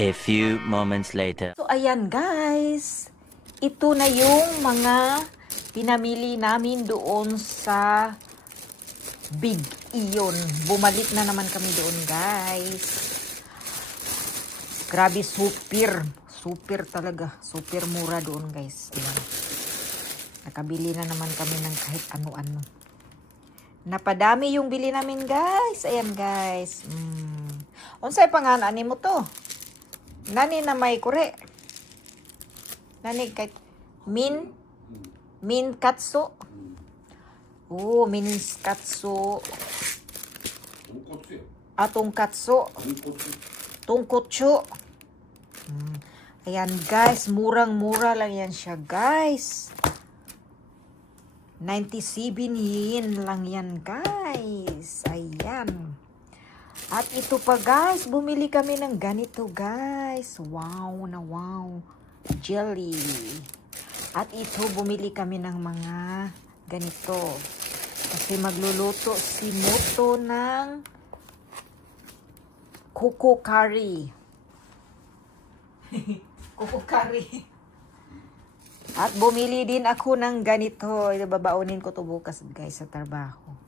A few moments later. So ayan guys, ito na yung mga pinamili namin doon sa Big Iyon. Bumalik na naman kami doon guys. Grabe, super talaga, super mura doon guys. Ayan. Nakabili na naman kami ng kahit ano-ano. Napadami yung bili namin guys. Ayan guys. Unsay pangalan mo to? Nani na may kure? Nani kahit min katsu? Oh, min katsu. Atong katsu. Tungkotsu. Ayan guys, murang-mura lang yan siya guys. 97 yen lang yan guys. Ayan. At ito pa guys, bumili kami ng ganito guys. Wow na wow. Jelly. At ito, bumili kami ng mga ganito. Kasi magluluto si Moto ng Coco curry. Coco curry. At bumili din ako ng ganito. Babaunin ko to bukas guys sa trabaho.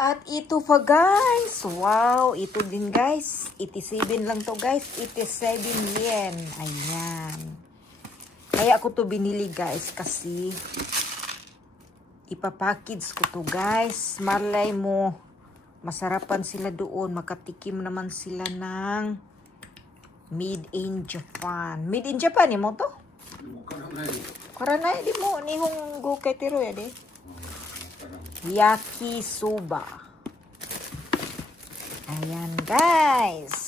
At ito pa guys. Wow, ito din guys. 87 lang to guys. 87 yen. Ayan. Kaya ako to binili guys kasi ipapackage ko to guys. Malay mo, masarapan sila doon. Makatikim naman sila ng Made in Japan. Made in Japan mo to? Karanay di mo. Nihong go kay tiro ya de. Yakisoba. Ayan guys.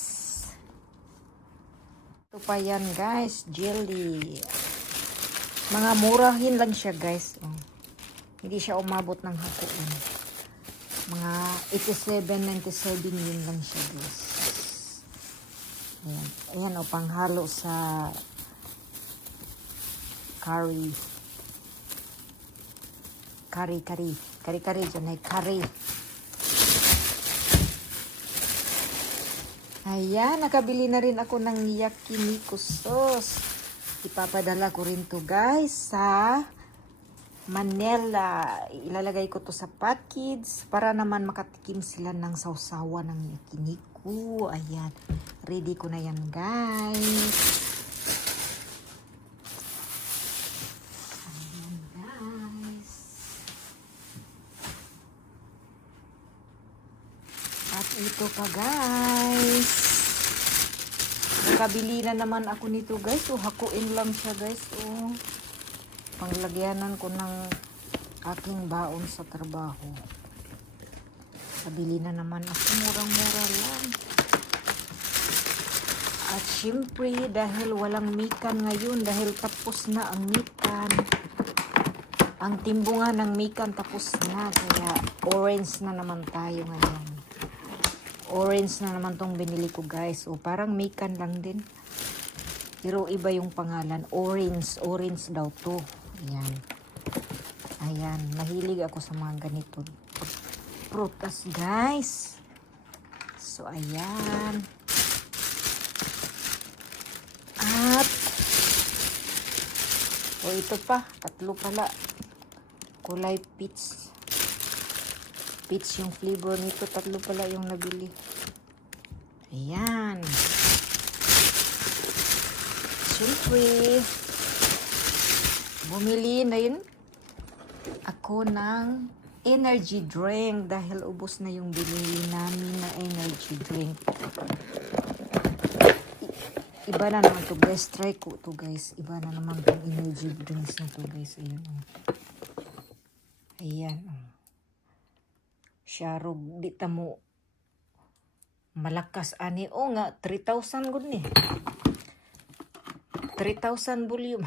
Ito pa yan guys. Jelly. Mga murahin lang siya guys. Oh. Hindi siya umabot ng hakuan. Mga 87, 97 yun lang siya guys. Ayan. Ayan o, panghalo sa curry. Kari dyan ay curry. Ayan, nakabili na rin ako ng yakiniku sauce. Ipapadala ko rin to guys sa Manila. Ilalagay ko to sa package para naman makatikim sila ng sausawa ng yakiniku. Ayan, ready ko na yan guys. Ito pa guys. Nakabili na naman ako nito guys. So, hakuin lang siya guys. Oh. Panglagyanan ko ng aking baon sa trabaho. Nakabili na naman ako. Murang-mura lang. At syempre, dahil walang mikan ngayon, dahil tapos na ang mikan. Ang timbungan ng mikan tapos na. Kaya orange na naman tayo ngayon. Orange na naman tong binili ko guys. O parang mikan lang din. Pero iba yung pangalan. Orange. Orange daw to. Ayan. Ayan. Mahilig ako sa mga ganito. Prutas guys. So ayan. At o ito pa. Tatlo pala. Kulay peach. Peach yung flavor nito. Tatlo pala yung nabili. Ayan. Siyempre, bumili na yun ako ng energy drink dahil ubos na yung binili namin na energy drink. Iba na naman to guys. Try ko to guys. Iba na naman tong energy drinks na to guys. Ayan. Ayan. Sharog, di tamo malakas ani. O nga, 3,000 gud ni. 3,000 volume.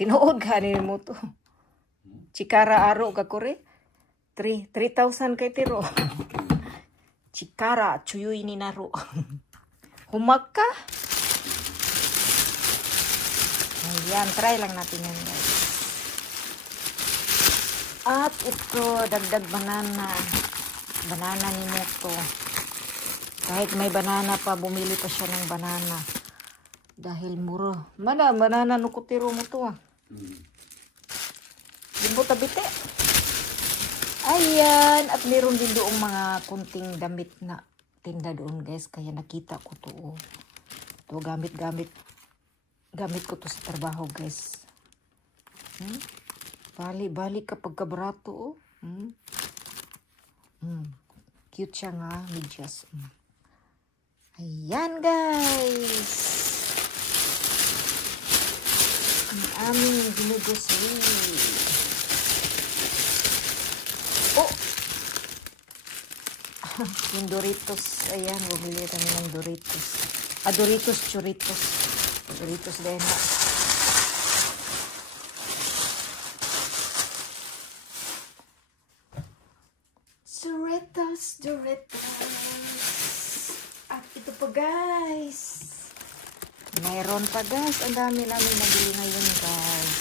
Tinuod ka ni mo to. Chikara aro ka kore. 3,000 kay tiro. Chikara, chuyuy ni naro. Humak ka. Ayan, try lang natin yan guys. At ito, dagdag banana. Banana ni Moto. Kahit may banana pa, bumili pa siya ng banana. Dahil mura. Mana, banana nukutiro mo to ah. Limbo tabite. Ayan. At meron din doong mga kunting damit na tinda doon guys. Kaya nakita ko to. Oh. Ito gamit ko to sa trabaho guys. Bali kapag kabrato. Oh. Cute siya nga. Medyas. Ayan guys. Ang aming ginugusli. Oh! Yung Doritos. Ayan, bumili kami ng Doritos. Doritos, Churitos. Doritos din na. Doritos. At ito pa guys. Mayroon pa guys. Ang dami namin nabili ngayon guys.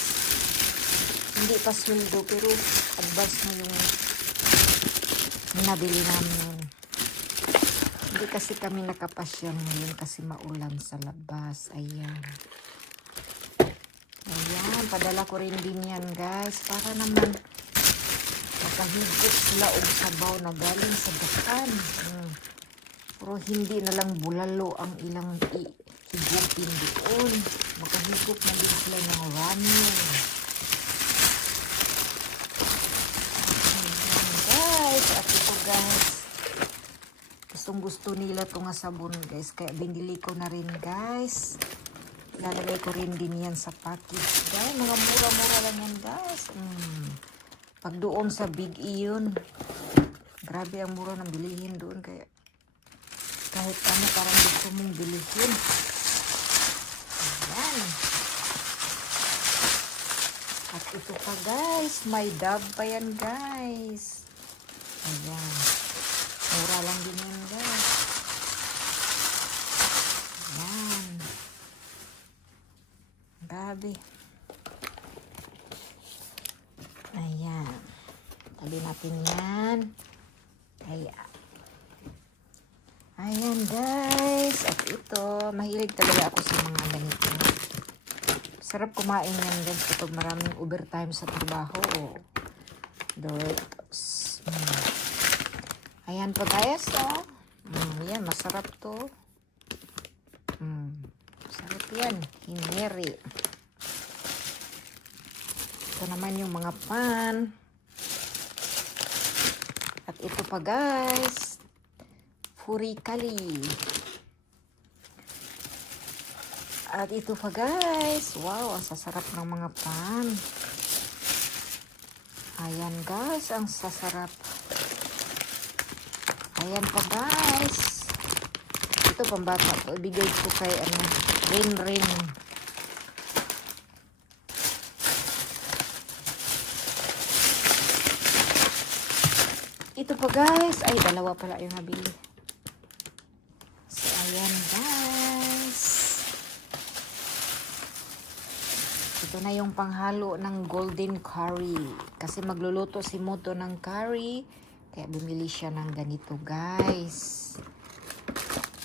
Hindi pa sweldo pero advance na yung nabili namin. Hindi kasi kami nakapasyon ngayon kasi maulan sa labas. Ayan. Ayan. Padala ko rin din yan guys. Para naman makahigop sila og sabaw na galing sa dakan. Pero hindi na lang bulalo ang ilang higupin doon. Makahigop na din sila ng ramen. Ayan guys. At ito guys. Gusto nila ito nga sabon guys. Kaya binili ko na rin guys. Lalagay ko rin din yan sa package guys. Mga mura-mura lang yan guys. Pag doon sa Big E yun, grabe ang mura ng bilihin doon. Kaya kahit ano parang gusto mong bilihin. Ayan. At ito pa guys, may Dove pa yan guys. Ayan. Mura lang din yan guys. Ayan. Grabe. Ayan. Tabi natin yan. Ayan. Ayan guys. At ito, mahilig talaga ako sa mga ganito. Sarap kumain yan guys kapag maraming overtime sa trabaho. Doritos. Ayan po guys. Ayan, masarap to. Sarap yan. Hineri. Ito naman yung mga pan. At ito pa guys. Furikali. At ito pa guys. Wow, ang sasarap ng mga pan. Ayan guys, ang sasarap. Ayan pa guys. Ito pambata to. Ibigay ko kay Rin. Ito pa guys. Ay, dalawa pala yung nabili. So, ayan guys. Ito na yung panghalo ng golden curry. Kasi magluluto si Moto ng curry. Kaya bumili siya ng ganito guys.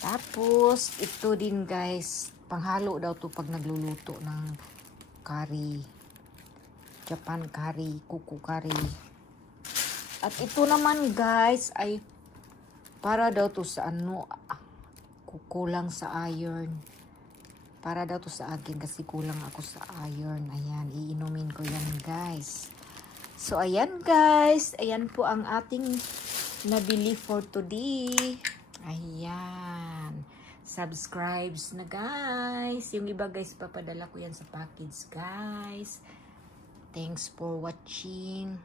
Tapos, ito din guys. Panghalo daw to pag nagluluto ng curry. Japan curry, kuku curry. At ito naman guys ay para daw to sa kukulang sa iron. Para daw to sa akin kasi kulang ako sa iron. Ayan, iinumin ko yan guys. So ayan guys, ayan po ang ating nabili for today. Ayan. Subscribes na guys. Yung iba guys, papadala ko yan sa package guys. Thanks for watching.